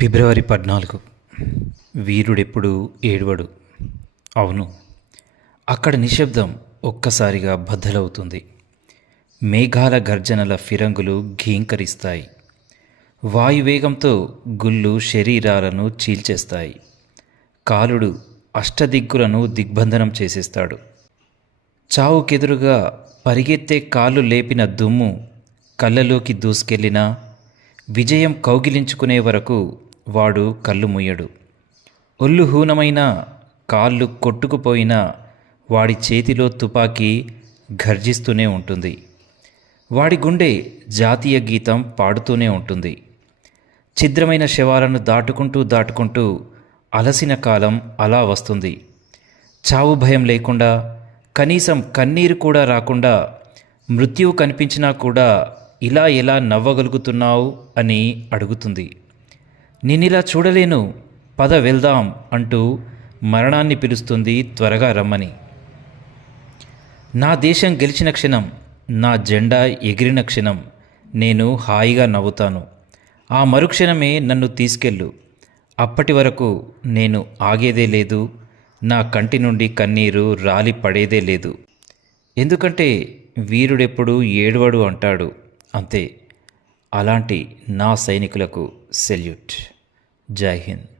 ఫిబ్రవరి పద్నాలుగు. వీరుడెప్పుడు ఏడవడు. అవును అక్కడ నిశ్శబ్దం ఒక్కసారిగా బద్దలవుతుంది. మేఘాల గర్జనల ఫిరంగులు ఘీంకరిస్తాయి. వాయువేగంతో గుళ్ళు శరీరాలను చీల్చేస్తాయి. కాలుడు అష్టదిగ్గులను దిగ్బంధనం చేసేస్తాడు. చావుకెదురుగా పరిగెత్తే కాళ్ళు లేపిన దుమ్ము కళ్ళలోకి దూసుకెళ్ళినా విజయం కౌగిలించుకునే వరకు వాడు కళ్ళు మూయడు. ఒళ్ళు హూనమైన కాళ్ళు కొట్టుకుపోయినా వాడి చేతిలో తుపాకీ ఘర్జిస్తూనే ఉంటుంది. వాడి గుండె జాతీయ గీతం పాడుతూనే ఉంటుంది. ఛిద్రమైన శవాలను దాటుకుంటూ దాటుకుంటూ అలసిన కాలం అలా వస్తుంది. చావు భయం లేకుండా కనీసం కన్నీరు కూడా రాకుండా మృత్యువు కనిపించినా కూడా ఇలా ఎలా నవ్వగలుగుతున్నావు అని అడుగుతుంది. నేనిలా చూడలేను. పద వెళ్దాం అంటూ మరణాన్ని పిలుస్తుంది త్వరగా రమ్మని. నా దేశం గెలిచిన క్షణం నా జెండా ఎగిరిన క్షణం నేను హాయిగా నవ్వుతాను. ఆ మరుక్షణమే నన్ను తీసుకెళ్ళు. అప్పటి వరకు నేను ఆగేదే లేదు. నా కంటి నుండి కన్నీరు రాలి పడేదే లేదు. ఎందుకంటే వీరుడెప్పుడు ఏడవడు అంటాడు. అంతే. అలాంటి నా సైనికులకు సెల్యూట్. जय हिंद।